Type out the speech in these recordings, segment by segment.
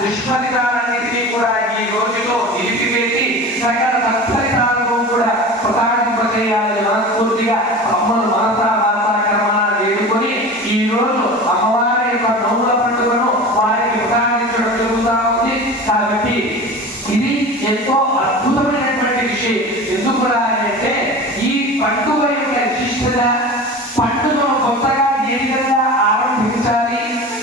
దుష్ఫలితాలన్నింటినీ కూడా ఈ రోజులో నిలిపివేసి సకల సత్ఫలితాలను కూడా ప్రసాదింపజేయాలని మనస్ఫూర్తిగా అమ్మను మనసా వాసా కర్మ వేడుకొని ఈ రోజు అమ్మవారి యొక్క నోముల పండుగను వారికి ప్రసాదించడం జరుగుతూ ఉంది. కాబట్టి ఇది ఎంతో అద్భుతమైనటువంటి విషయం. ఎందుకు అంటే ఈ పండుగ యొక్క విశిష్టత, పండుగను కొత్తగా ఏ విధంగా ఆరంభించాలి,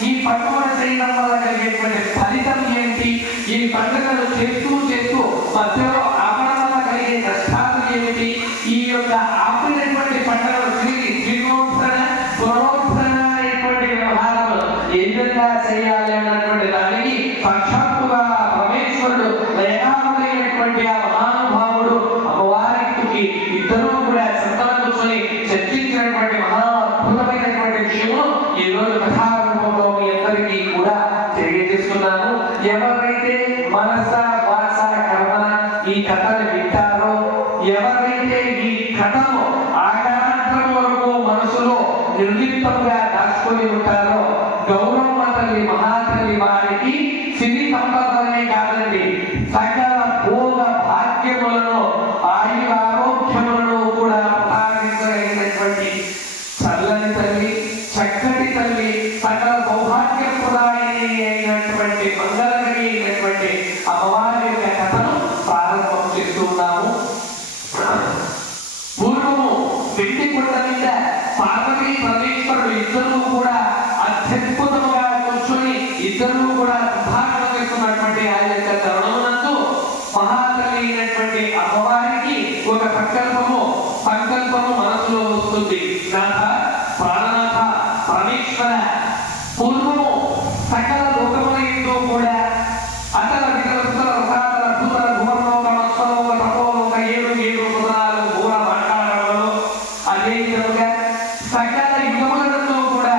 ఈ పండుగను చేయడం వల్ల కలిగేటువంటి ఫలితం ఏంటి, ఈ పండుగను చేస్తూ చేస్తూ మధ్యలో ఆపడం వల్ల కలిగే నష్టాలు ఏమిటి, ఈ యొక్క ఆపినటువంటి పండుగను తిరిగి జీర్ణోద్ధరణ పునరుద్ధరణ అనేటువంటి వ్యవహారాలు ఏ విధంగా చేయాలి అన్నటువంటి దానికి సాక్షాత్తుగా పరమేశ్వరుడు దయామయుడైనటువంటి ఆ మహానుభావుడు అమ్మవారికి ఇద్దరూ కూడా చింతన కూర్చొని చర్చించినటువంటి మహా అద్భుతమైనటువంటి విషయము ఈ రోజు కథారూపంలో మీ అందరికీ కూడా తెలియజేస్తున్నాను. ఎవరైతే మనస వాస కర్మన ఈ కథను వింటారో, ఎవరైతే ఈ కథను ఆకారాంతరం వరకు మనసులో నిర్లిప్తంగా దాచుకొని ఉంటారో, గౌరమ్మ తల్లి మహాతల్లి వారికి సిరి సంపదనే కాదండి, సకల భోగ భాగ్యములను ఆయు ఆరోగ్యములను కూడా ప్రసాదించగలిగినటువంటి చల్లని తల్లి, చక్కటి తల్లి, సకల సౌభాగ్యప్రదాయిని అయినటువంటి మంగళకరి అయినటువంటి అమ్మవారి యొక్క కథను ప్రారంభం చేస్తున్నాము. పూర్వము వెండి కొండ మీద పార్వతీ పరమేశ్వరుడు ఇద్దరు కూడా అత్యద్భుతముగా కూర్చొని ఇద్దరు కూడా సంభాషణ చేస్తున్నటువంటి ఆ యొక్క తరుణమునందు మహాతల్లి అయినటువంటి అమ్మవారికి ఒక సంకల్పము మనసులో వస్తుంది. నాథ, ప్రాణనాథ, పరమేశ్వర, పూర్వము సకల లోకముల ఎందు కూడా అతల వితల సుతల రసాతల భూతల భువర్లోక మత్సలోక తపోలోక 7 సుతరాలు భూర మాట్లాడడంలో అదే విధంగా సకల యుగములందు కూడా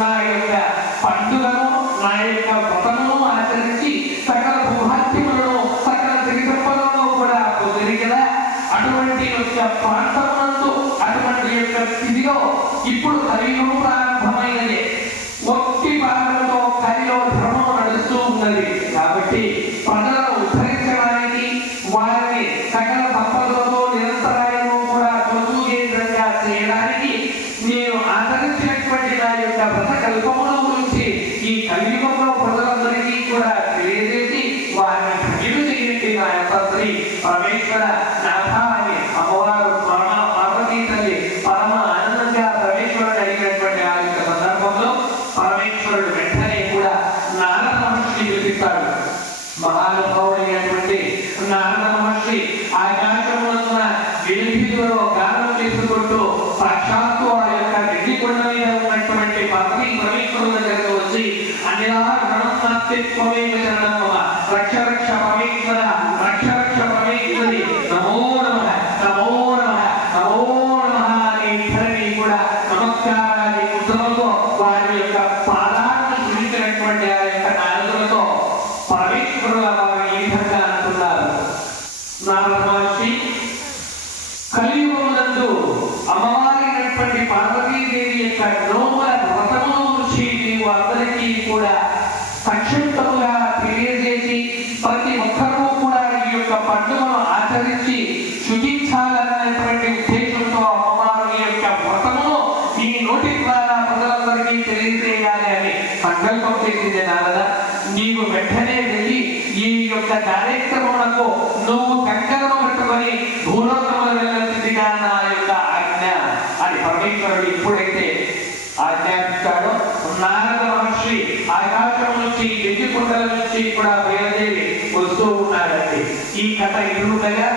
నా యొక్క పండుగను, నా యొక్క వ్రతమును ఆచరించి సకల సౌభాగ్యములను, సకల సిరిసంపదలను కూడా పొందిరి కదా. అటువంటి యొక్క ప్రాంతమునందు, అటువంటి యొక్క స్థితిలో ఇప్పుడు కలియుగము ప్రారంభమైనది. ఒట్టి భాగంతో కలిలో ధర్మం నడుస్తూ ఉన్నది. కాబట్టి ప్రజలను ఉద్ధరించడానికి, వారిని సకల సంపదలతో నిరంతరాయము కూడా తొలగే విధంగా చేయడానికి నేను ఆచరించినటువంటి నా యొక్క వ్రత కల్పముల గురించి ఈ కలియుగంలో ప్రజలందరికీ కూడా తెలియజేసి వారిని భజన చేయండి నా యొక్క శ్రీ పరమేశ్వర నాథ అని అమ్మవారు పార్వతీ తల్లి పరమ ఆనందంగా పరమేశ్వరుడు అడిగినటువంటి ఆ యొక్క సందర్భంలో పరమేశ్వరుడు వెంటనే కూడా నారద మహర్షిని పిలిపిస్తాడు. మహానుభావుడైనటువంటి నారద మహర్షి ఆకాశమునందున వెలుగులో గానం చేసుకుంటూ సాక్షాత్తు ఆ యొక్క వెండి కొండ మీద ఉన్నటువంటి పార్వతీ పరమేశ్వరుల దగ్గరకు వచ్చి అన్నిలా గణనాస్తిత్వమే శరణమ్మ, రక్ష రక్ష పరమేశ్వర, రక్ష రక్ష పరమేశ్వరి, నమో నమః, నమో నమః, నమో నమః అని ఇద్దరిని కూడా నమస్కారాన్ని ముద్రలతో వారి యొక్క పాదాలను చూపించినటువంటి ఆ యొక్క నారదులతో పరమేశ్వరుల వారు ఈ విధంగా అంటున్నారు. నారద మహర్షి, కలియుగమునందు అమ్మవారైనటువంటి పార్వతీదేవి యొక్క నోముల వ్రతముల గురించి నీవు అందరికీ కూడా సంక్షిప్తముగా తెలియజేసి ప్రతి ఒక్కరూ కూడా ఈ యొక్క పండుగను ఆచరించి శుచించాలనేటువంటి ఉద్దేశంతో అమ్మవారి యొక్క వ్రతమును ఈ నోటి ద్వారా ప్రజలందరికీ తెలియజేయాలి అని సంకల్పం చేసింది నారద. నీవు వెంటనే వెళ్ళి ఈ యొక్క కార్యక్రమములకు నువ్వు కంకణము కట్టుకొని భూలోకములు వెళ్ళాల్సిందిగా నా యొక్క ఆజ్ఞ అని పరమేశ్వరుడు ఎప్పుడైతే ఆజ్ఞాపిస్తాడో నారద మహర్షి ఆకాశం నుంచి వెండి కొండల నుంచి కూడా బయలుదేరి వస్తూ ఉన్నాడండి. ఈ కథ ఎదురుగా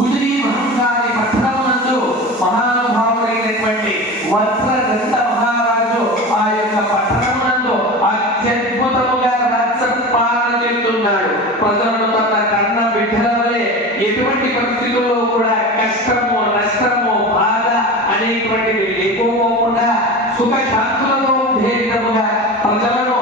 ఉదిరి మహంకాళి పట్టణమునందు మహానుభావుడైనటువంటి వజ్రదంత మహారాజు ఆ యొక్క పట్టణమునందు అత్యద్భుతముగా రాజ్యపాలన చేస్తున్నాడు. ప్రజలను తన కన్న బిడ్డల వలె ఎటువంటి పరిస్థితుల్లో కూడా కష్టము, నష్టము, బాధ అనేటువంటివి లేకపోకుండా సుఖ శాంతులతో ఉండే విధముగా ప్రజలను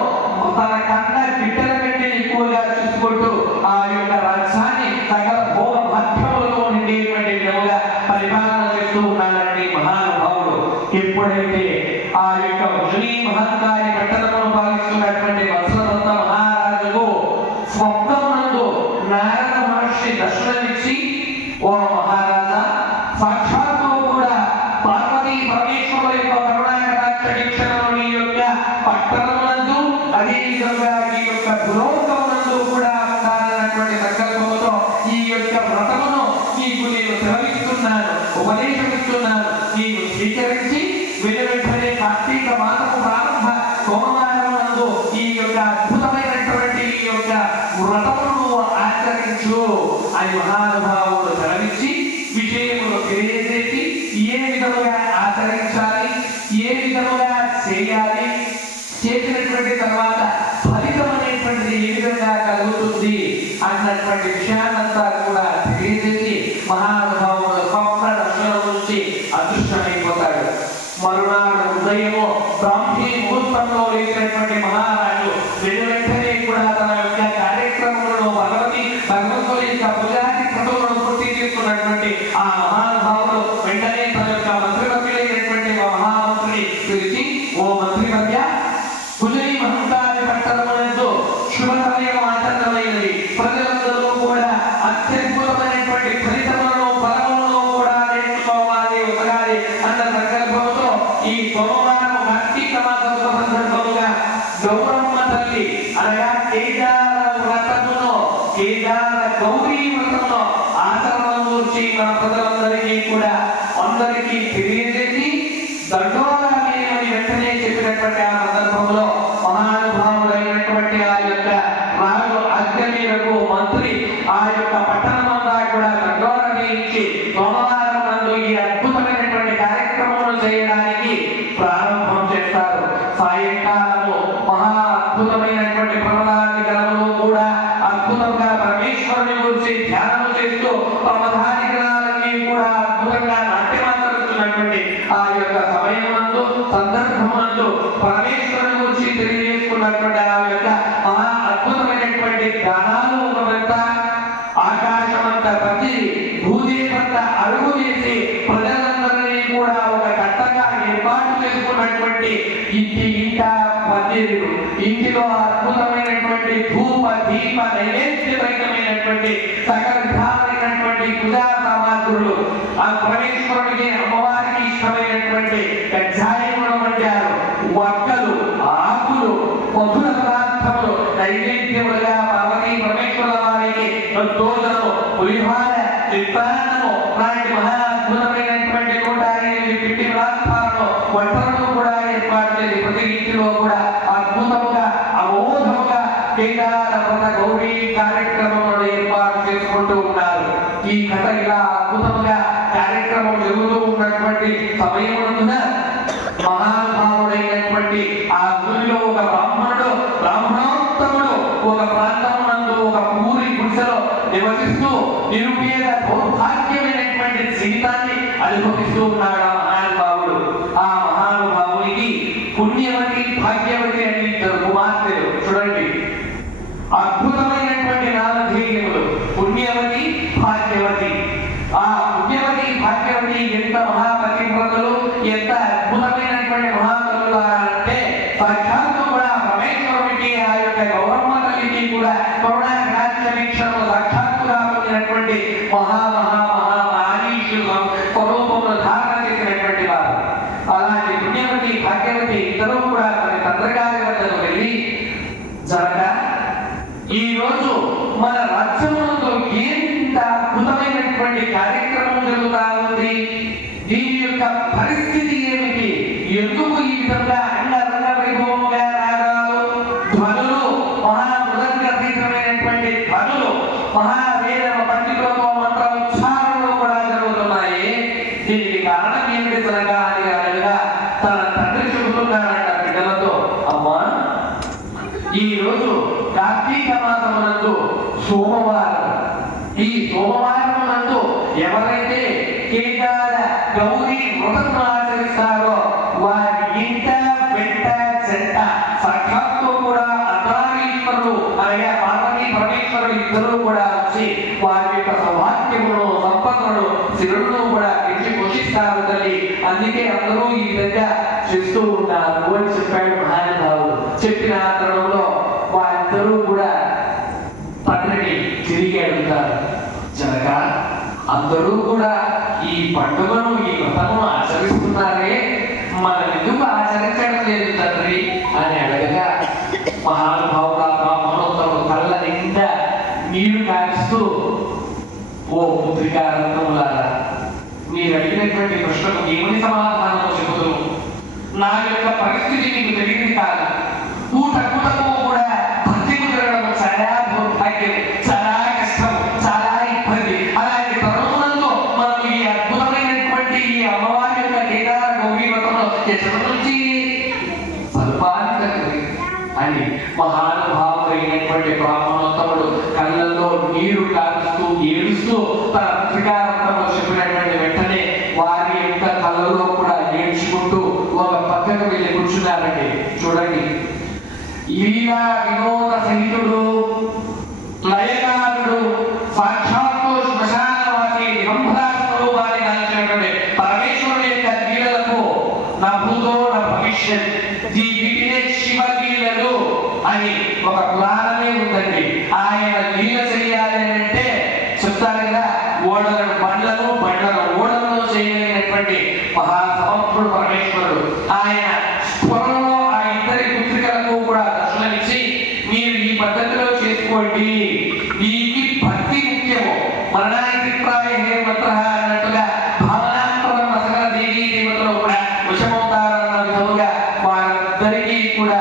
తన కన్న బిడ్డల కంటే ఎక్కువగా చూసుకుంటూ ఆ యొక్క రాజ్యాన్ని సకల భోగ భాగ్యములతో నిండేటువంటి విధముగా పరిపాలన చేస్తూ ఉన్నాడండి మహానుభావుడు. ఎప్పుడైతే పట్టణమునందు అదే విధంగా ఈ యొక్క భూలోకమునందు కూడా ఉండాలన్నటువంటి సంకల్పంతో ఈ యొక్క వ్రతమును నీకు నేను సెలవిస్తున్నాను, ఉపదేశమిస్తున్నాను. నీకు స్వీకరించి వెంటనే కార్తీక మాసము ప్రారంభ సోమవారమునందు ఈ యొక్క అద్భుతమైనటువంటి ఈ యొక్క వ్రతమును ఆచరించు అని మహానుభావుడు సెలవిచ్చి విషయములు తెలియజేసి ఏ విధముగా ఆచరించాలి, ఏ విధముగా చేయాలి, చేసినటువంటి తర్వాత ఫలితం అనేటువంటిది ఏ విధంగా కలుగుతుంది అన్నటువంటి విషయాలంతా కూడా తెలియజేసి మహానుభావుడు స్వప్న దర్శనం నుంచి అదృష్టమైపోతాడు. మరునాడు ఉదయము బ్రాహ్మీ ముహూర్తంలో లేచినటువంటి మహారాజు వెంటనే కూడా తన యొక్క కార్యక్రమములను భగవంతుడి యొక్క పూజాది క్రతువులను పూర్తి చేసుకున్నటువంటి ఆ మహానుభావుడు వెంటనే తన యొక్క మంత్రివర్యులైనటువంటి మహామంత్రిని పిలిచి, ఓ మంత్రివర్య, కుజరి మహంతాది పట్టణమునందు శుభ సమయం ఆచరణమైనది. ప్రజలందరూ కూడా అత్యద్భుతమైనటువంటి ఫలితములను ఫలములను కూడా నేర్చుకోవాలి, ఉతగాలి అన్న సంకల్పంతో ఈ సోమవారం కార్తీక మాసం సందర్భముగా గౌరమ్మ తల్లి అనగా కేదార వ్రతమును, కేదార గౌరీ వ్రతమును ఆచరణం గురించి మన ప్రజలందరికీ కూడా అందరికీ తెలియజేసి దండోరామేయమని వెంటనే చెప్పినటువంటి ఆ సందర్భంలో మహానుభావుడైనటువంటి ఆ యొక్క రాజు ఆజ్ఞ మేరకు మంత్రి ఆ యొక్క పట్టణమంతా కూడా దండోరామేయించి సోమవారం నందు ఈ అద్భుతమైనటువంటి కార్యక్రమం చేయడానికి ప్రారంభం చేస్తారు. సాయంకాలము మహా అద్భుతమైనటువంటి ప్రణాళికలను కూడా అద్భుతంగా పరమేశ్వరుని గురించి ధ్యానం చేస్తూ ప్రమధానికలన్నీ కూడా అద్భుతంగా నాట్యమాచరిస్తున్నటువంటి ఆ యొక్క సమయమందు సందర్భమందు పరమేశ్వరుని గురించి తెలియజేసుకున్నటువంటి ఆ యొక్క మహా అద్భుతమైనటువంటి గానాలు ఉన్నంత ఆకాశమంతా పచ్చి భూదేవంతా అడుగు వేసి ప్రజలందరినీ కూడా ఒక కట్టగా ఏర్పాటు చేసుకున్నటువంటి ఇంట పదిరు ఇంటిలో అద్భుతమైనటువంటి ధూప దీప నైవేద్యమైనటువంటి సకల విధాలైనటువంటి పూజా సామాగ్రులు ఆ పరమేశ్వరుడికి అమ్మవారికి ఇష్టమైనటువంటి కజ్జాయములు వంటారు, వక్కలు, ఆకులు, మధుర పదార్థములు నైవేద్యములుగా పార్వతీ పరమేశ్వరుల వారికి దోషము, పులిహార, చిత్రాన్నము లాంటి మహా అద్భుతమైనటువంటి 108 పిండి పదార్థాలను వంటలను కూడా ఏర్పాటు చేసి ప్రతి ఇంటిలో కూడా అద్భుతముగా అమోఘముగా కేదార వ్రత గౌరీ కార్యక్రమములను ఏర్పాటు చేసుకుంటూ ఉన్నారు. ఈ కథ ఇలా అద్భుతంగా కార్యక్రమం జరుగుతూ ఉన్నటువంటి సమయమున మహానుభావుడైనటువంటి ఆ ఊరిలో ఒక బ్రాహ్మణోత్తముడు ఒక ప్రాంతమునందు ఒక ఊరి గుడిసెలో నివసిస్తూ నిరుపేద దౌర్భాగ్యమైనటువంటి జీవితాన్ని అనుభవిస్తూ ఉన్నాడు ఆ మహానుభావుడు. ఆ మహానుభావునికి పుణ్యవతి, భాగ్యవతి అని ఇద్దరు కుమార్తెలు. చూడండి, అద్భుతమైనటువంటి నామధేయములు పుణ్యవతి, భాగ్యవతి. ఆ పుణ్యవతి, భాగ్యవతి ఎంత మహాపతివ్రతలు, ఎంత అద్భుతమైనటువంటి మహాతలులు అంటే సాక్షాత్తు కూడా పరమేశ్వరుడికి ఆ యొక్క గౌరమ్మ తల్లికి కూడా కరుణా కటాక్ష వీక్షణము సాక్షాత్తుగా పొందినటువంటి మహానీషులు స్వరూపములు ధారణ చేసినటువంటి వారు. అలాంటి పుణ్యవతి, భాగ్యవతి ఇద్దరు కూడా తన తండ్రిగారి వద్దకు వెళ్ళి, జరగ ఈ రోజు మన రాజ్యమునందు ఎంత అద్భుతమైనటువంటి కార్యక్రమం జరుగుతా ఉంది, దీని యొక్క పరిస్థితి ఏమిటి, ఎందుకు ఈ విధంగా అంగరంగ వైభవముగా రాగాలు, ధ్వనులు, మహామృదంగతీతమైనటువంటి ధ్వనులు, మహావేద పండితులతో మంత్ర ఉచ్చారణలు కూడా జరుగుతున్నాయి, దీనికి కారణం ఏమిటి జరగా అని అనగా తన తండ్రి చెబుతున్నాడంట బిడ్డలతో, అమ్మా ఈ రోజు కార్తీక మాసమునందు సోమవారం, ఈ సోమవారం నందు ఎవరైతే కేదార గౌరీ వ్రతం ఆచరిస్తారో వారి ఇంట వెంట చెంట సాక్షాత్తు కూడా అర్ధనారీశ్వరుడు అనగా పార్వతీ పరమేశ్వరుడు ఇద్దరు కూడా వచ్చి వారి యొక్క సౌభాగ్యమును, సంపదను, శిరులను కూడా పెంచి పోషిస్తారు తల్లి. అందుకే అందరూ ఈ విధంగా చేస్తూ ఉంటారు అని చెప్పాడు మహానుభావుడు. చెప్పిన తరుణంలో వారిద్దరూ కూడా తండ్రిని తిరిగి అడుగుతారు, జనక అందరూ కూడా ఈ పండుగను, ఈ వ్రతమును ఆచరిస్తున్నారే, మనం ఎందుకు ఆచరించడం లేదు తండ్రి అని అడగ మహానుభావుడా బ్రాహ్మణోత్తముడు కళ్ళ నిండా నీరు కారుస్తూ, ఓ పుత్రికారంతములారా, మీరు అడిగినటువంటి ప్రశ్నకు ఏమని సమాధానం చెబుతూ, నా యొక్క పరిస్థితి మీకు తెలియదు కాదు. పూటకు కూడా భక్తి కుదరడం చాలా దౌర్భాగ్యం, చాలా కష్టం, చాలా ఇబ్బంది. అలాంటి తరుణంలో మనం ఈ అద్భుతమైనటువంటి ఈ అమ్మవారి యొక్క కేదార గౌరీ వ్రతంలో ఎక్కడ నుంచి సల్పాన్ని అని మహానుభావుడైనటువంటి బ్రాహ్మణోత్తముడు కళ్ళల్లో నీరు కారుస్తూ ఏడుస్తూ తన పత్రికారంలో చెప్పినటువంటి వెంటనే వారి యొక్క కళ్ళలో కూడా ఏడ్చుకుంటూ ఒక పక్కకు వెళ్ళి కూర్చున్నారండి. చూడండి, లీలా వినోద సహితుడు, లయకారుడు, సాక్షాత్తు శ్మశానవాసి నిరంభరాస్వరూపాన్ని దాల్చినటువంటి పరమేశ్వరుని యొక్క లీలలకు నా భూతో నా భవిష్యత్, వీటినే శివ లీలలు అని ఒక పురాణమే ఉందండి. ఆయన లీల చేయాలి అంటే చెప్తారు కదా, ఓడలను బండ్లను, బండ్లను ఓడలను చేయగలిగినటువంటి మహాసమర్థుడు పరమేశ్వరుడు. ఆయన స్ఫురణలో ఆ ఇద్దరి పుత్రికలకు కూడా దర్శనమిచ్చి, మీరు ఈ పద్ధతిలో చేసుకోండి, మీకు భక్తి ముఖ్యము, మరణాభిప్రాయ మంత్ర అన్నట్టుగా భావనాత్మకం అసలు దేవీ దేవతలు కూడా వశమవుతారన్న విధముగా వారందరికీ కూడా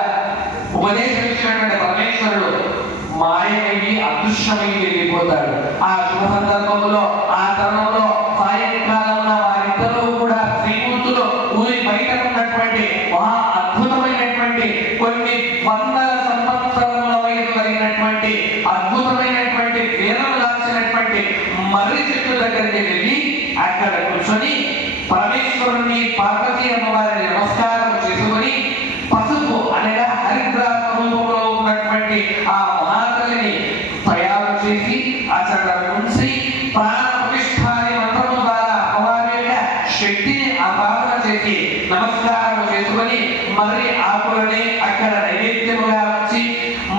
ఉపదేశం ఇచ్చినటువంటి పరమేశ్వరుడు మాయమయ్యి అదృశ్యమై వెళ్ళిపోతాడు. ఆ శుభ సందర్భంలో ఆ తరుణంలో సాయంకాలం వారిద్దరూ కూడా శ్రీమూర్తులు ఊరి బయట ఉన్నటువంటి మహా అద్భుతమైనటువంటి కొన్ని వందల సంవత్సరంలో వయసు కలిగినటువంటి అద్భుతమైనటువంటి వేదము దాల్చినటువంటి మర్రి చెట్టు దగ్గరికి వెళ్ళి అక్కడ కూర్చొని పరమేశ్వరుని పార్వతీ అమ్మవారిని నమస్కారం చేసుకొని పసుపు అనగా హరిద్రా స్వరూపంలో ఉన్నటువంటి ఆ మహాతల్లిని తయారు చేసి అక్కడ ఉంచి ప్రాణ ప్రతిష్ఠాని మంత్రము ద్వారా అమ్మవారి యొక్క శక్తిని ఆపాదన చేసి నమస్కారం చేసుకొని మర్రి ఆకులనే అక్కడ నైవేద్యముగా ఉంచి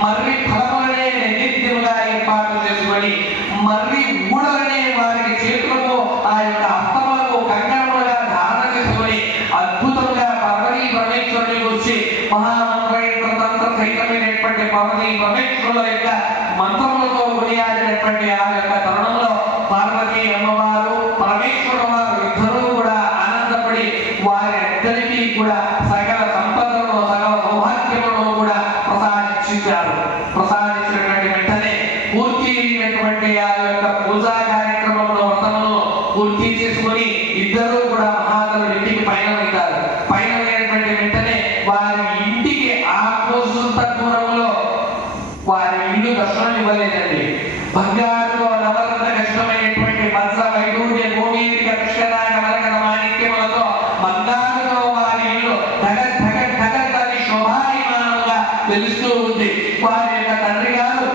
మర్రి ఫలములనే నైవేద్యముగా ఏర్పాటు చేసుకొని మర్రి ఊడలనే వారికి చేతులకు ఆ యొక్క హస్తములకు కంకణములుగా ధారణ చేసుకొని అద్భుతంగా పార్వతీ పరమేశ్వరుని గురించి మహామంత్ర సహితమైనటువంటి పార్వతీ పరమేశ్వరుల యొక్క మంత్రములతో కొనియాడినటువంటి ఆ యొక్క తరుణంలో పార్వతీ అమ్మవారు పరమేశ్వరు వారు ఇద్దరూ కూడా ఆనందపడి వారి ఇద్దరికీ కూడా సకల సంపదలను సకల సౌభాగ్యములను కూడా ప్రసాదించినటువంటి వెంటనే పూర్తి అయినటువంటి ఆ యొక్క పూజా కార్యక్రమంలో వ్రతమును పూర్తి చేసుకొని ఇద్దరూ కూడా మహాతలు ఇంటికి పైన వెళ్తారు. పైన వెళ్ళినటువంటి వెంటనే వారి ఇంటికి ఆ కోసంత దూరంలో వారి ఇల్లు దర్శనం ఇవ్వలేదండి. బంగారులో నవరత్న కష్టమైనటువంటి వజ్ర వైడూర్య గోమేదిక కృష్ణనాగ మరకత మాణిక్యములతో బంగారులో వారి ఇల్లు ధగ శోభాయమానంగా తెలుస్తూ ఉంది. వారి యొక్క తండ్రి గారు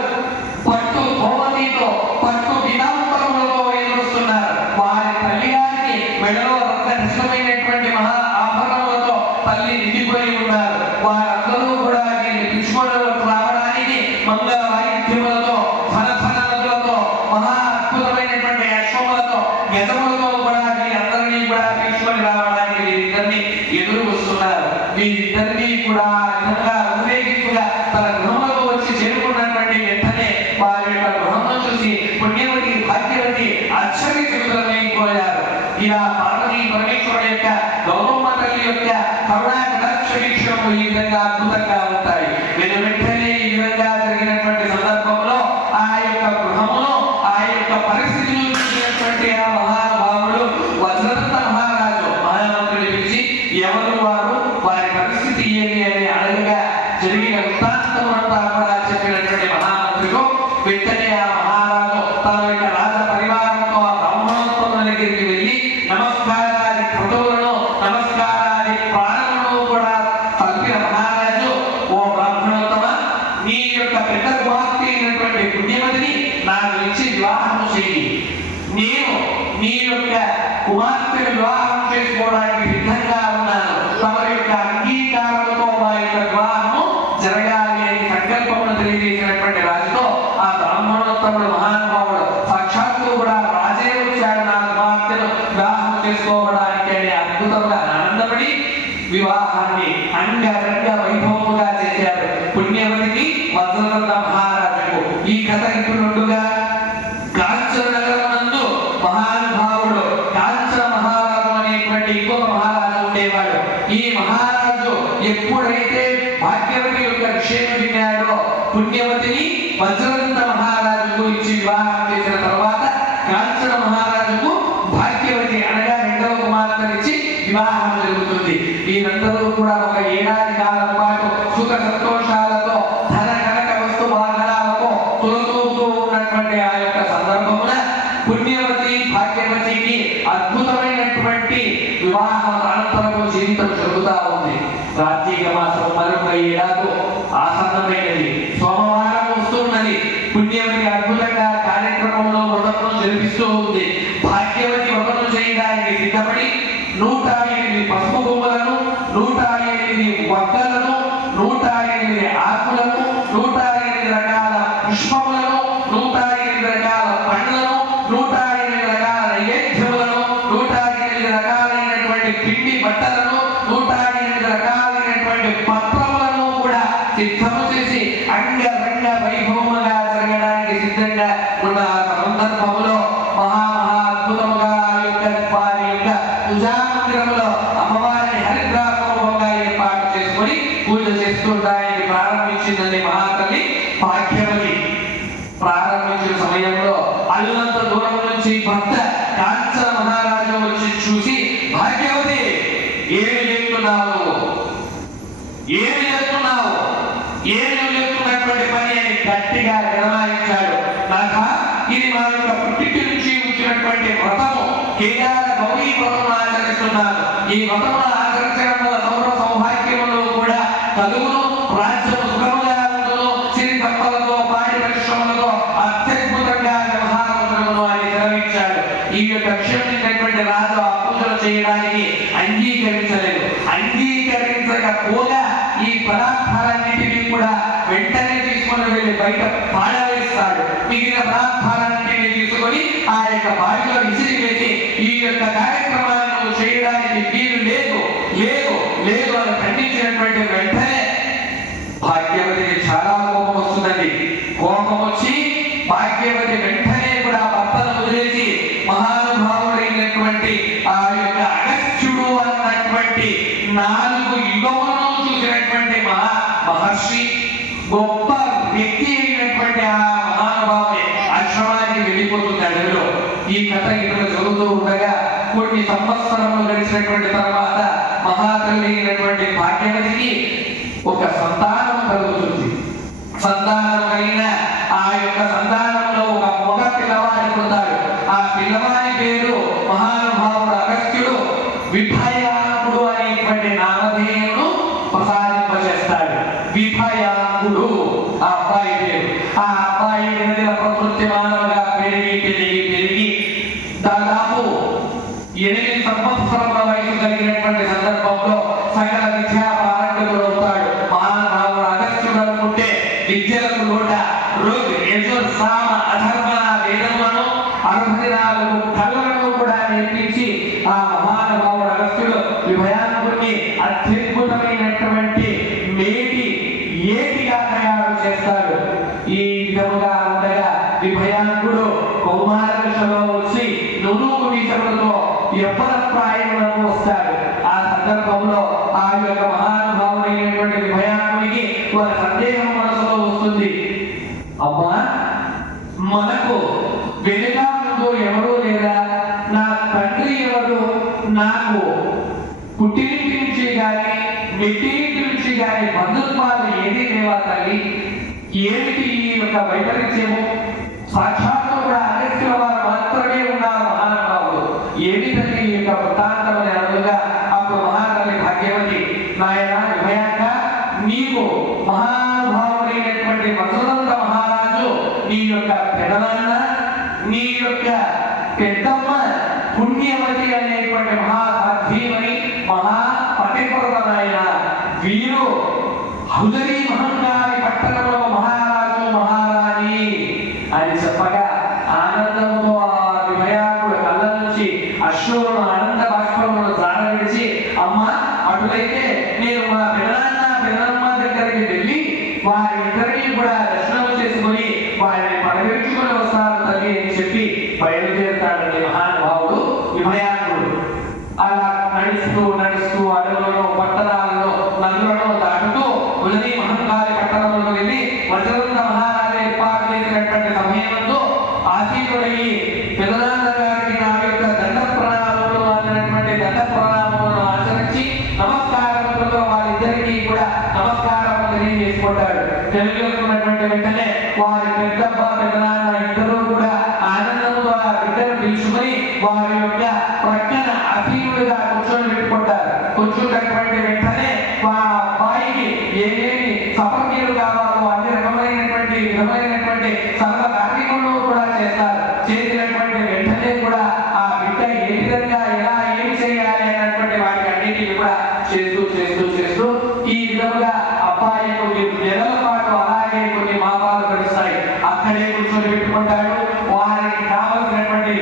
పట్టు ధోవతితో పట్టు వినాంతరములతో ఎదురుస్తున్నారు. వారి తల్లి గారికి మెడలో రత్న కృష్ణమైనటువంటి మహా ఆభరణములతో తల్లి నిండిపోయి ఉన్నారు. వారందరూ కూడా పిలుచుకోవడం రావడానికి మంగళ వాయిద్యములతో ధనధనలతో మహా అద్భుతమైనటువంటి అశ్వములతో గజములతో కూడా వీరందరినీ కూడా తీసుకొని రావడానికి వీరిద్దరిని ఎదురు వస్తున్నారు. వీరిద్దరినీ కూడా విధంగా ఊరేగింపుగా తన గృహంలో వచ్చి చేరుకున్నటువంటి వెంటనే వారి యొక్క గృహంలో చూసి పుణ్యవతి భాగ్యవతి ఆశ్చర్యచకితులమైపోయారు. ఇలా పార్వతీ పరమేశ్వరుడు యొక్క గౌరమ్మ తల్లి యొక్క కరుణా కటాక్ష వీక్షణలు ఈ విధంగా అద్భుతంగా ఉంటాయి. వెంటనే ఈ విధంగా జరిగినటువంటి సందర్భంలో ఆ యొక్క గృహంలో ఆ యొక్క పరిస్థితిని చూసినటువంటి ఆ మహానుభావుడు వజ్రదత్త మహారాజు మహామంత్రుని పిలిచి ఎవరు వారు, వారి పరిస్థితి ఏమి అని అడగగా జరిగిన వృత్తాంతం అంతా కూడా చెప్పినటువంటి మహామంత్రికు వెంటనే ఆ మహారాజు తన యొక్క రాజ పరివారంతో ఆ బ్రాహ్మణోత్తముల దగ్గరికి వెళ్ళి నమస్కారాది క్రతువులను నమస్కారాది ప్రాణములను కూడా కలిపిన మహారాజు, ఓ బ్రాహ్మణోత్తమ, నీ యొక్క పెద్ద కుమార్తె అయినటువంటి పుణ్యవతిని నాకు ఇచ్చి వివాహం చేయి. నేను నీ యొక్క కుమార్తెను వివాహం చేసుకోవడానికి సిద్ధంగా ఉన్నాను. తమ యొక్క అంగీకారంతో మా యొక్క వివాహము జరగాలి అని సంకల్పమును తెలియజేసినటువంటి రాజుతో ఆ బ్రాహ్మణోత్తముడు మహానుభావుడు సాక్షాత్తు కూడా రాజే వచ్చాడు నా కుమార్తెను వివాహం చేసుకోవడానికి అని అద్భుతంగా ఆనందపడి వివాహాన్ని అంగరంగ వైభవముగా చేశారు. పుణ్యవతికి విషయం విన్నాడో పుణ్యవతిని వజ్రదంత మహారాజుకు ఇచ్చి వివాహం చేసిన తర్వాత కాంచన మహారాజుకు భాగ్యవతి అనగా రెండవ కుమార్తెనిచ్చి వివాహం జరుగుతుంది. వీరందరూ కూడా ఒక ఏడాది కాలం పాటు సుఖ సంతోషాలతో ధన కనక వస్తు వాహనాలతో తొలతూగుతూ ఉన్నటువంటి ఆ యొక్క సందర్భమున పుణ్యవతి భాగ్యవతికి అద్భుతమైనటువంటి వివాహం అనంతరము జీవితం జరుగుతా ఉంది. కార్తీక మాసం మరొక ఏడాది ఆసన్నమైనది. సోమవారం వస్తున్నది. పుణ్యవతి అద్భుతంగా కార్యక్రమంలో వ్రతమును జరిపిస్తూ ఉంది. భాగ్యవతి వ్రతము చేయడానికి సిద్ధపడి 108 పసుపు కొమ్మలను, 108 వక్కలను, 108 ఆకులను, 108 రకాల పుష్పములను, 108 రకాల పండ్లను, 108 రకాల నైవేద్యములను, 108 రకాలైనటువంటి పిండి బట్టలను, 108 రకాలైనటువంటి పత్రములను కూడా సిద్ధము చేసి అంగరంగ వైభవముగా జరగడానికి సిద్ధంగా ఉన్న సందర్భంలో మహా అద్భుతముగా వారి యొక్క పూజా మందిరంలో అమ్మవారిని హరిద్రాసముగా ఏర్పాటు చేసుకొని పూజ చేస్తుంటాయని ప్రారంభించిందని మహాతల్లి భాగ్యవతి. ప్రారంభించిన సమయంలో అల్లంత దూరం నుంచి భర్త కాంచన మహారాజు వచ్చి చూసి, భాగ్యవతి ఏమి చేస్తున్నావు, ఏమి చేస్తున్నావు, ఏమి చేస్తున్నటువంటి పని అని గట్టిగా నిర్ణయించాడు. నాక ఇది మా యొక్క పుట్టింటి నుంచి వచ్చినటువంటి వ్రతము, కేదార గౌరీ వ్రతము ఆచరిస్తున్నాను. ఈ వ్రతమును ఆచరించడం వల్ల సౌర సౌభాగ్యములు కూడా కలుగును, రాజ్యము సుఖముగా ఉండును, సిరి సంపదలతో పాడి పరిశ్రమలతో అత్యద్భుతంగా వ్యవహారమును అని సెలవిచ్చాడు. ఈ యొక్క విషయమైనటువంటి రాజు ఆ పూజలు చేయడానికి అంగీకరించలేదు. అంగీకరించకపోగా ఈ పదార్థాలన్నింటినీ కూడా వెంటనే తీసుకుని వెళ్ళి బయట పాడవేస్తాడు. మిగిలిన పదార్థాలన్నింటినీ తీసుకొని ఆ యొక్క బావిలో విసిరివేసి ఈ యొక్క కార్యక్రమాలను చేయడానికి వీలు లేదు లేదు లేదు అని ఖండించినటువంటి వెంటనే భాగ్యవతికి చాలా కోపం వస్తుందండి. కోపం వచ్చి భాగ్యవతి వెంటనే కూడా భర్తను వదిలేసి మహానుభావుడైనటువంటి ఆ యొక్క అగస్త్యుడు అన్నటువంటి 4 యుగములను చూసినటువంటి మహర్షి, గొప్ప వ్యక్తి అయినటువంటి ఆ మహానుభావుని ఆశ్రమానికి వెళ్ళిపోతుంది అడవిలో. ఈ కథ ఇక్కడ జరుగుతూ ఉండగా కొన్ని సంవత్సరములు గడిచినటువంటి తర్వాత మహాతల్లి అయినటువంటి భాగ్యవతికి ఒక సంతానం కలుగుతుంది. సంతానం అయిన ఆ యొక్క సంతానంలో ఒక మగ పిల్లవాడి పుడతాడు. ఆ పిల్లవాడి పేరు మహానుభావుడు అగస్త్యుడు విభయాంకుడు అనేటువంటి నామధేయును ప్రసాదింపజేస్తాడు. విభయాంకుడు ఆ అబ్బాయి పేరు. ఆ అబ్బాయి ఎనిమిది ప్రకృతి మానవుగా పెరిగి దాదాపు 8 సంవత్సరముల వయసు కలిగినటువంటి సందర్భంలో సకల విద్యా పారంగతుడు అవుతాడు. మహానుభావుడు అగస్త్యుడు అనుకుంటే విద్యలకు లోట సామ అధర్మ వేదములను 64 కళలను కూడా నేర్పించి ఆ మహానుభావుడు అగస్త్యుడు విభయాంకుడిని అత్యద్భుతమైనటువంటి ఏటిగా తయారు చేస్తాడు. ఈ విధముగా ఉండగా విభయాంకుడు కౌమార దశలో వచ్చి నునుగు వీసములతో యవ్వన ప్రాయములకు వస్తాడు. ఆ సందర్భంలో ఆ యొక్క మహానుభావుడైనటువంటి విభయాంకుడికి ఒక సందేహం మనసులో వస్తుంది. అమ్మా, మనకు వెనుక ముందు ఎవరూ లేరా? నా తండ్రి ఎవరు? నాకు పుట్టినింటి నుంచి గాని మెట్టినింటి నుంచి గాని బంధుత్వాలు ఏది లేవా తల్లి? ఏమిటి ఈ యొక్క వైపరీత్యము? సాక్షాత్తు కూడా అగస్త్యుల వారు మాత్రమే ఉన్నారు మహానుభావుడు. ఏమి తల్లి ఈ యొక్క వృత్తాంతమని అడుగుగా అప్పుడు మహాతల్లి భాగ్యవతి, నాయన విభయాంక, నీకు మహానుభావుడైనటువంటి వసుదంత మహారాజు నీ యొక్క పెదనాన్న, నీ యొక్క పెద్దమ్మ పుణ్యవతి అనేటువంటి మహాసాధ్వీమని మహాపతివ్రతనాయన వీరు హుదరీ మహంగారి పట్టణంలో మహారాజు మహారాణి అని చెప్పగా ఆనందంతో ఆ విభయాంకుడు కళ్ళ నుంచి అశ్రువును ఆనంద బాష్పములను జారవిడిచి, అమ్మ అటులైతే నేను మా పెదనాన్న దగ్గరికి వెళ్ళి వారిద్దరినీ కూడా దర్శనం చేసుకుని వారిని పడగెట్టుకుని వస్తాను తల్లి అని చెప్పి బయలుదేరుతాడండి మహానుభావుడు విభయాంకుడు. అలా నడుస్తూ అడవులను పట్టణాలను నదులను దాటుతూ ఉదయం మహంకాళి పట్టణం వజ్రవృంద మహారాజు ఏర్పాటు చేసినటువంటి సమయమందు ఆశీనుడయ్యి పెదనాన్న గారికి నా యొక్క దండ ప్రణామములు అన్నటువంటి దండ ప్రణామములను ఆచరించి నమస్కారములతో వారిద్దరికీ కూడా నమస్కారం తెలియజేసుకుంటాడు. తెలియజేసుకున్నటువంటి వెంటనే వారి పెద్దప్ప పెదనాన్న ఇద్దరు కూడా ఆనందంతో ఆ బిడ్డను పిలుచుకొని వారి యొక్క ప్రక్కన అసీనుడిగా కూర్చొని పెట్టుకుంటారు. కూర్చున్నటువంటి వెంటనే ఆ అబ్బాయికి ఏమేమి సపర్యలు కావాలో అన్ని విధమైనటువంటి సర్వ కార్యక్రమాలు కూడా చేస్తారు. చేసినటువంటి వెంటనే కూడా ఆ బిడ్డ ఏ విధంగా ఎలా ఏమి చేయాలి అన్నటువంటి వాటికి అన్నిటికీ కూడా చేస్తూ చేస్తూ చేస్తూ ఈ విధంగా అబ్బాయి కొన్ని నెలల పాటు అలాగే కొన్ని మాపాలు గడుస్తాయి. అక్కడే కూర్చొని పెట్టుకుంటాడు. వారికి కావలసినటువంటి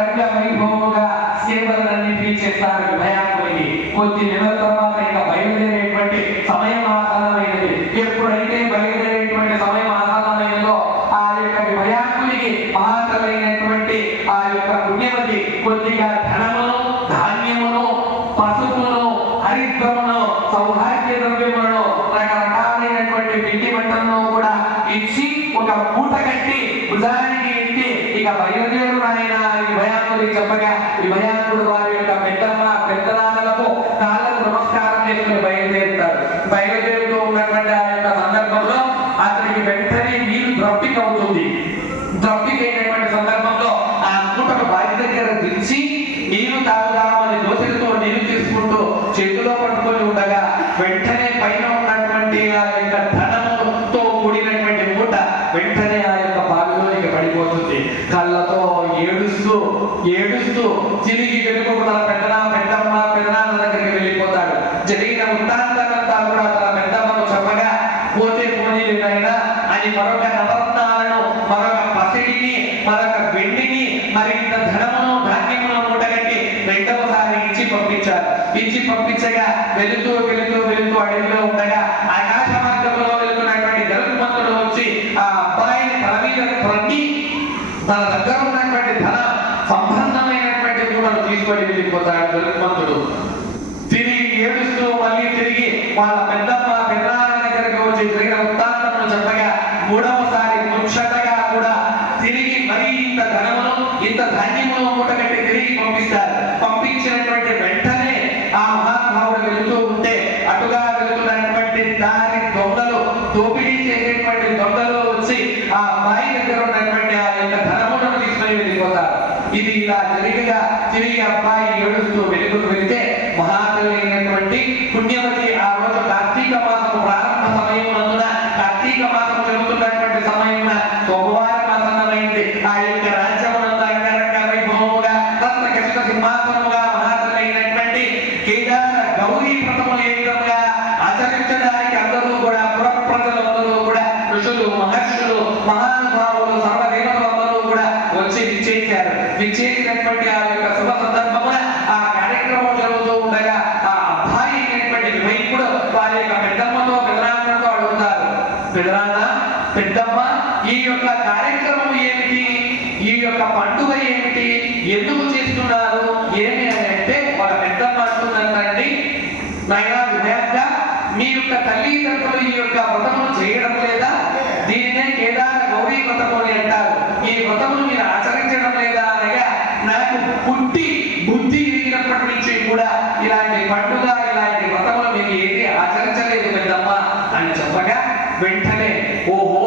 రంగ వైభవముగా సేవలన్నింటినీ చేస్తారు. భయాకుడికి కొద్ది నెలల తర్వాత ఇంకా బయలుదేరేటువంటి సమయం ఆసన్నమైనది. ఎప్పుడైతే బయలుదేరేటువంటి సమయం ఆసన్నమైనదో ఆ యొక్క భయాకుడికి మహాతలైనటువంటి ఆ యొక్క పుణ్యవతి కొద్దిగా ధనమును ధాన్యమును పసుపును హరిద్రమును సౌభాగ్య ద్రవ్యములను రకరకాలైనటువంటి పిండి వంటలను కూడా ఇచ్చి ఒక మూట కట్టి భుజానికి ఎత్తి ఇక బయలుదేరు నాయన భయాకుడికి చెప్పగా ఈ భయాకుడు వారి యొక్క పెద్దనాన్నలకు కాళ్ళకు నమస్కారం చేసుకుని బయలుదేరుతాడు. బయలుదేరుతూ ఉన్నటువంటి ఆ యొక్క సందర్భంలో అతనికి వెంటనే నీరు ద్రప్పిక అవుతుంది. ద్రప్పిక అయినటువంటి సందర్భంలో ఆ మూటను బావి దగ్గర దించి నీరు తాగుదామని దోశలతో నీరు తీసుకుంటూ చేతిలో పట్టుకొని ఉండగా వెంటనే పైన ఉన్నటువంటి ఆ యొక్క ధనముతో కూడినటువంటి మూట వెంటనే ఆ యొక్క బావిలోనికి పడిపోతుంది. కళ్ళతో ఏడుస్తూ తిరిగి వెనుకకు తన పెద్దనాన్న దగ్గరికి వెళ్ళిపోతాడు. జరిగిన వృత్తాంతమంతా కూడా తన పెద్దమ్మను చెప్పగా పోతే పోనీలైనా అని మరొక నవరత్నాలను మరొక పసిడిని మరొక వెండిని మరింత ధనమును ధాన్యమును మూటగట్టి రెండవసారి ఇచ్చి పంపించగా వెళుతూ అడవిలో ఉండగా ఆకాశ మార్గంలో వెళుతున్నటువంటి గరుత్మంతుడు వచ్చి ఆ అబ్బాయిని తల మీద కొట్టి తన దగ్గర ఉన్నటువంటి ధన సంబంధమైనటువంటి మూటను తీసుకొని వెళ్ళిపోతాడు. గరుత్మంతుడు తిరిగి ఏడుస్తూ మళ్ళీ తిరిగి వాళ్ళ పెద్దనాన్న దగ్గరకు వచ్చి జరిగిన వృత్తాంతమును చెప్పగా మూడవసారి ముచ్చటగా కూడా తిరిగి మరి ఇంత ధనమును ఇంత ధాన్యమును మూటగట్టి తిరిగి పంపిస్తారు. పంపించినటువంటి వెంటనే ఆ మహానుభావుడు వెళుతూ ఉంటే అటుగా వెళుతున్నటువంటి దారి దోపిడీ చేసేటువంటి దొంగలు వచ్చి ఆ అమ్మాయి దగ్గర ఉన్నటువంటి ఆ యొక్క ధనములను తీసుకొని వెళ్ళిపోతారు. ఇది ఇలా జరిగిగా తిరిగి అబ్బాయి ఏడుస్తూ వెళితే మహాతలైనటువంటి పుణ్యవతి ఆ రోజు కార్తీక మాసము ప్రారంభ సమయమునందున కార్తీక మాసం జరుగుతున్నటువంటి సమయమున సోమవారం ఆసన్నమైంది. ఆ యొక్క రాజ్యమునందు అంగరంగ వైభవముగా రత్నకృష్ణ సింహాసనముగా మహాతలైనటువంటి కేదార గౌరీ వ్రతములు ఏ విధంగా ఆచరించడానికి అందరూ కూడా పురప్రజలందరూ కూడా ఋషులు మహర్షులు మహానుభావులు సర్వదేవతలందరూ కూడా వచ్చి విచ్చేసినటువంటి ఆ యొక్క శుభ సందర్భమున ఆ కార్యక్రమం జరుగుతూ ఉండగా ఆ అబ్బాయి అయినటువంటి వివైకుడు వారి యొక్క పెద్దమ్మతో పెదనాన్నతో అడుగుతారు. పెద్దమ్మ ఈ యొక్క కార్యక్రమం ఏమిటి, ఈ యొక్క పండుగ ఏమిటి, ఎందుకు చేస్తున్నారు ఏమి అని అంటే వాళ్ళ పెద్దమ్మ అంటుందండి, నాయనా వివేక మీ యొక్క తల్లిదండ్రులు ఈ యొక్క వ్రతమును చేయడం లేదా? దీన్నే కేదార గౌరీ వ్రతము అని అంటారు. ఈ వ్రతమును మీరు ఆచరించడం లేదా అనగా నాకు పుట్టి బుద్ధి ఎరిగినప్పటి నుంచి కూడా ఇలాంటి పండుగ ఇలాంటి వ్రతములు మీకు ఏది ఆచరించలేదు పెద్దమ్మ అని చెప్పగా వెంటనే ఓహో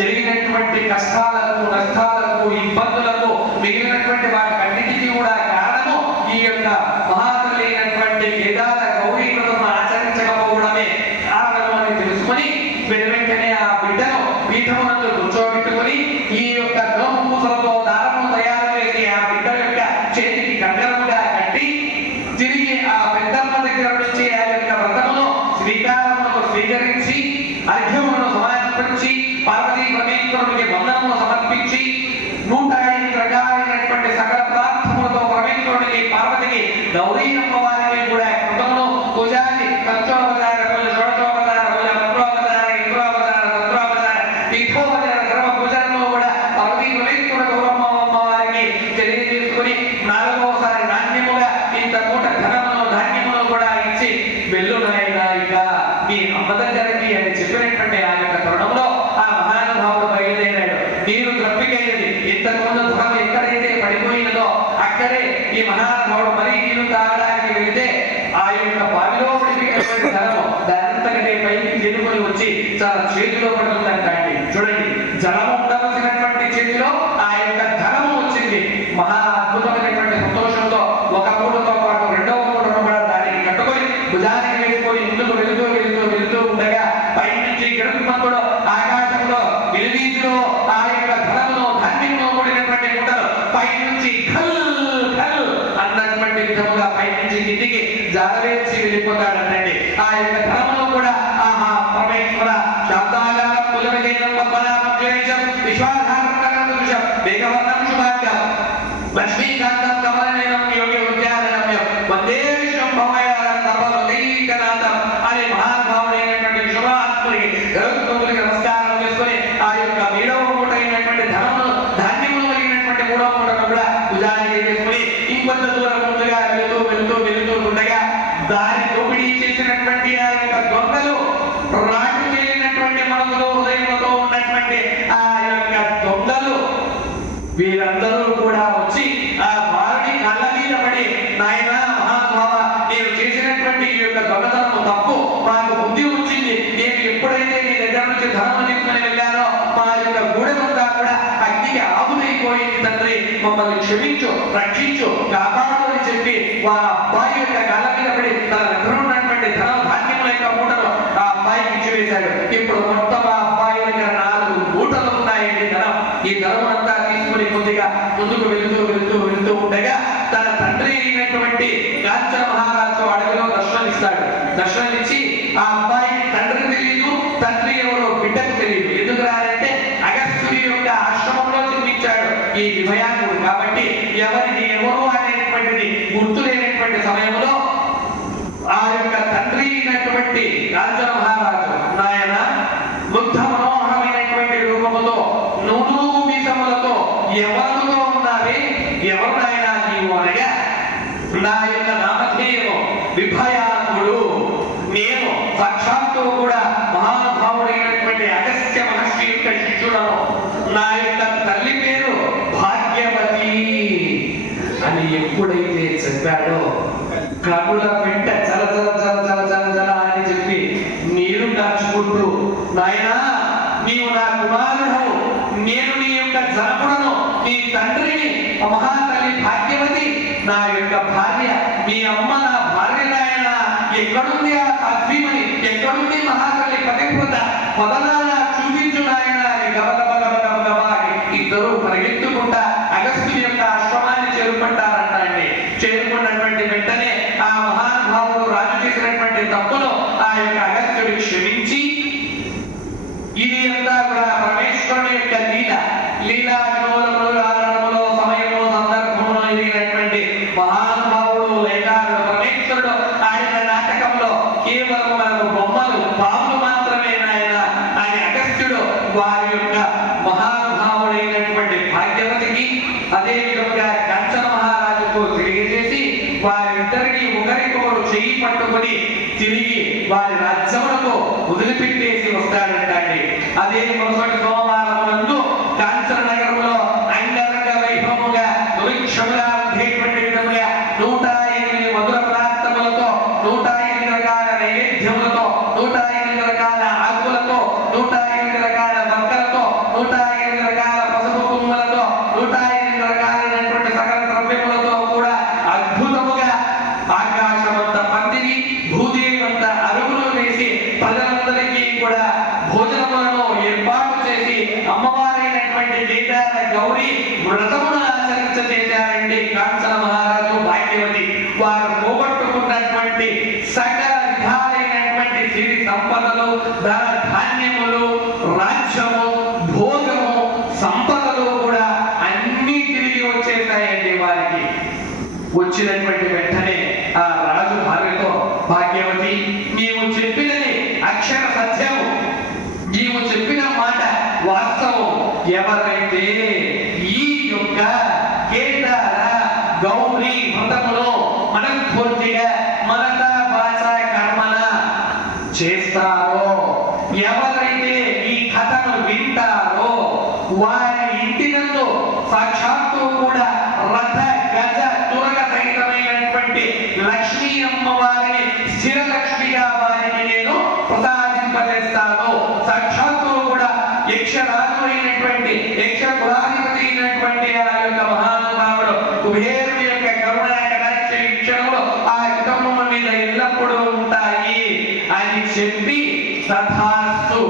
జరిగినటువంటి కష్టాలకు నష్టాలకు ఇబ్బందులకు మిగిలినటువంటి వాటికన్నిటికీ కూడా కారణము ఈ యొక్క మహాతలైనటువంటి కేదార గౌరీ వ్రతమును ఆచరించకపోవడమే కారణము అని తెలుసుకొని వెంటనే ఆ బిడ్డను పీఠమునందు కూర్చోబెట్టుకొని ఈ యొక్క గోపు పూసలతో దారము తయారు చేసి ఆ బిడ్డ యొక్క చేతికి కంకరముగా కట్టి తిరిగి ఆ పెద్దమ్మ దగ్గర నుంచి ఆ యొక్క వ్రతమును స్వీకరించి అర్ఘ్యములను సమర్పించి పార్వతీ పరమేశ్వరుడికి వందనమును సమర్పించి 105 రకాలైనటువంటి సకల ప్రార్థనలతో పరమేశ్వరుడికి పార్వతికి గౌరీ అమ్మవారికి కూడా కృతమును పూజాది తత్వోపచార పూజ షోడశోపచార పూజ మంత్రోపచార ఇంద్రోపచార తత్వోపచార తీర్థోపచార చాలా చేతిలో పడుతుందంట అండి. చూడండి, జలము ఉండవలసినటువంటి చేతిలో ఆ యొక్క ధనము వచ్చింది. మహా అద్భుతమైనటువంటి సంతోషంతో ఒక మూడుతో పాటు రెండవ మూడును కూడా దానికి కట్టుకొని భుజానికి వేసుకొని ముందుకు వెళుతూ వెళుతూ వెళుతూ ఉండగా పైనుంచి గరుత్మంతుడు ఆకాశంలో విలువీధిలో ఆ యొక్క ధనమును ధాన్యమును కూడినటువంటి మూటలు పైనుంచి ఖల్ ఖల్ అన్నటువంటి విధముగా పైనుంచి కిందికి జారవేసి వెళ్ళిపోతాడండి. ఆ యొక్క ధనమును కూడా ఆహా పరమేశ్వర శాంతాగారం కులవిజయం పద్మనాభం విశ్వాధారం నగరం వేగవర్ణం శుభాంగం లక్ష్మీకాంతం కమలనయనం యోగి ఉద్యానగమ్యం వందే విశ్వం భవయారం తపదైకనాథం అనే మహానుభావుడైనటువంటి విశ్వాత్ముడికి గరుత్మంతుడికి నమస్కారం చేసుకొని ఆ యొక్క ఏడవ మూట అయినటువంటి ధనమును ధాన్యములు కలిగినటువంటి మూడవ మూటను కూడా భుజానికి చేసుకుని ఇంకొంత దూరం ముందుగా వెళుతూ వెళుతూ వెళుతూ ఉండగా దారి దోపిడీ చేసినటువంటి ఆ యొక్క దొంగలు రాటు చేయనటువంటి మనసులో హృదయంతో ఉన్నటువంటి ఆ యొక్క దొంగలు వీరందరూ కూడా వచ్చి ఆ వారిని కళ్ళ మీద పడి నాయన మహానుభావ నేను చేసినటువంటి ఈ యొక్క దొంగతనము తప్పు, మాకు బుద్ధి వచ్చింది. నేను ఎప్పుడైతే నీ దగ్గర నుంచి ధనము తీసుకుని వెళ్ళానో మా యొక్క గూడెమంతా కూడా అగ్నికి ఆవునైపోయింది తండ్రి, మమ్మల్ని క్షమించు, రక్షించు, కాపాడు అని చెప్పి ఆ అబ్బాయి యొక్క కళ్ళ మీద పడి తన దగ్గర ఉన్నటువంటి ధన ధాన్యముల యొక్క మూటను ఆ అబ్బాయికి ఇచ్చివేశాడు. ఇప్పుడు మొత్తం ఆ అబ్బాయి దగ్గర 4 మూటలు ఉన్నాయండి ధనం. ఈ ధనం అంతా తీసుకుని కొద్దిగా ముందుకు వెళుతూ వెళుతూ వెళుతూ ఉండగా తన తండ్రి అయినటువంటి కాంచన మహారాజు అడవిలో దర్శనమిస్తాడు. దర్శనమిచ్చి ఆ అబ్బాయికి తండ్రి తెలియదు, తండ్రి ఎవరో బిడ్డకు తెలియదు. ఎందుకు రాలంటే అగస్త్యుడి యొక్క ఆశ్రమంలో జన్మించాడు ఈ విభయాకుడు. కాబట్టి ఎవరికి ఎవరు అనేటువంటిది గుర్తు లేనటువంటి సమయంలో ఆ యొక్క తండ్రి అయినటువంటి కాంచన మహారాజు నాయన బుద్ధ మనోహరమైనటువంటి రూపముతో నూనూగు మీసములతో ఎవరితో ఉన్నావే, ఎవరు నాయన నీవు అనగా నా యొక్క నామధేయము విభయాకుడు, నేను సాక్షాత్తు కూడా మహానుభావుడైనటువంటి అగస్త్య మహర్షి యొక్క శిష్యుడను, నా యొక్క తల్లి పేరు భాగ్యవతి అని ఎప్పుడైతే చెప్పాడో కనుల వెంట చల చల చల చల చల చల అని చెప్పి నీరు దాచుకుంటూ నాయనా నీవు నా కుమారుడవు, నేను నీ యొక్క జనకుడను, నీ తండ్రిని మహాతల్లి భాగ్యవతి నా యొక్క భార్య, మీ అమ్మ నా భార్య నాయన, ఎక్కడుంది ఆ సాధ్వీమని, ఎక్కడుంది మహాతల్లి పతివ్రత, మొదలాగా చూపించు నాయన అని గబగబ గబగబ గబ ఇద్దరు పరిగెత్తుకుంటా అగస్త్యుని యొక్క ఆశ్రమాన్ని చేరుకుంటారంట అండి. చేరుకున్నటువంటి వెంటనే ఆ మహానుభావుడు రాజు చేసినటువంటి తప్పును ఆ యొక్క అగస్త్యుడు క్షమించి ఇది అంతా కూడా పరమేశ్వరుని యొక్క లీలా వినోదములు ఆనందములో సమయము సందర్భములో ఎదిగినటువంటి మహానుభావుడు లేఖాడు పరమేశ్వరుడు ఆయన నాటకంలో కేవలం మనకు బొమ్మలు పాములు మాత్రమే నాయన అని అగస్త్యుడు వారి యొక్క మహానుభావుడైనటువంటి భాగ్యవతికి అదే విధంగా కంచన మహారాజుకు తెలియజేసి వారిద్దరికి ఒకరికొకరు చెయ్యి పట్టుకుని తిరిగి వారి రాజ్యములకు వదిలిపెట్టేసి వస్తాడంటండి. అదే మరుసటి సోమవారం నందు కాంచన నగరంలో అంగరంగ వైభవముగా సుభిక్షముగా ఉండేటువంటి విధముగా 108 మధుర పదార్థములతో 108 రకాల నైవేద్యములతో 108 రకాల ఆకులతో 108 రకాల మొక్కలతో 108 రకాల పసుపు కుంకుమలతో 108 రకాలైనటువంటి సకల ద్రవ్యములతో కూడా అద్భుతముగా ఆకాశమంత పందిరి భూదేవంత అరుగులు వేసి ప్రజలందరికీ కూడా భోజనములను ఏర్పాటు చేసి అమ్మవారైనటువంటి దేశాల గౌరీ వ్రతమును ఆచరించ చేశారండి కాంచన మహారాజు భాగ్యవతి. వారు పోగొట్టుకున్నటువంటి సకల విధాలైనటువంటి సిరి సంపదలు, ధన ధాన్యములు, రాజ్యము, భోగము, సంపదలు కూడా అన్ని తిరిగి వచ్చేసాయండి వారికి. వచ్చినటువంటి వెంటనే ఆ రాజు భార్యతో భాగ్యవతి నీవు చెప్పినది అక్షర సత్యము, నీవు చెప్పిన మాట వాస్తవం. ఎవరైతే ఈ యొక్క కేదార గౌరీ వ్రతములో మనస్ఫూర్తిగా మనస వాచ కర్మన చేస్తారో, ఎవరైతే ఈ కథను వింటారో వారి ఇంటి నందు సాక్షాత్తు కూడా రథ గజ తురగ సహితమైనటువంటి లక్ష్మీ అమ్మవారిని స్థిర లక్ష్మిగా వారికి నేను ప్రసాదింపజేస్తాను. అయినటువంటి యక్ష కులాధిపతి అయినటువంటి ఆ యొక్క మహానుభావుడు కుబేరుని యొక్క కరుణ కటాక్ష వీక్షణములు ఆ యుద్ధముల మీద ఎల్లప్పుడూ ఉంటాయి అని చెప్పి తథాస్తు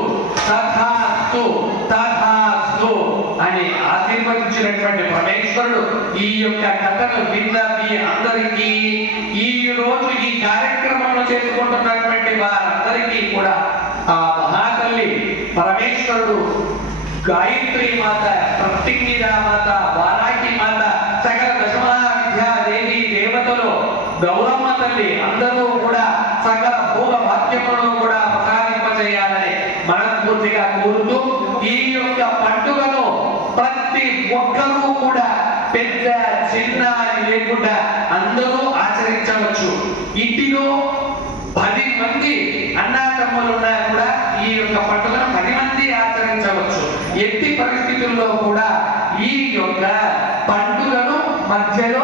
తథాస్తు తథాస్తు అని ఆశీర్వదించినటువంటి పరమేశ్వరుడు ఈ యొక్క కథను విన్న మీ అందరికీ ఈ రోజు ఈ కార్యక్రమంలో చేసుకుంటున్నటువంటి వారందరికీ కూడా ఆ మహాతల్లి పరమేశ్వరుడు గాయత్రి మాత, ప్రత్యంగిరా మాత, వారాహి మాత, సకల దశమహా విద్యా దేవి దేవతలు, గౌరమ్మ తల్లి అందరూ కూడా సకల భోగ వాక్యములను కూడా ప్రసాదింపజేయాలని మనస్ఫూర్తిగా కోరుతూ ఈ యొక్క పండుగను ప్రతి ఒక్కరూ కూడా పెద్ద చిన్న అని లేకుండా అందరూ ఆచరించవచ్చు. ఇంటిలో 10 మంది అన్నాతమ్ములు ఉన్నా కూడా ఈ యొక్క పండుగను 10 మంది ఆచరించవచ్చు. ఎట్టి పరిస్థితుల్లో కూడా ఈ యొక్క పండుగను మధ్యలో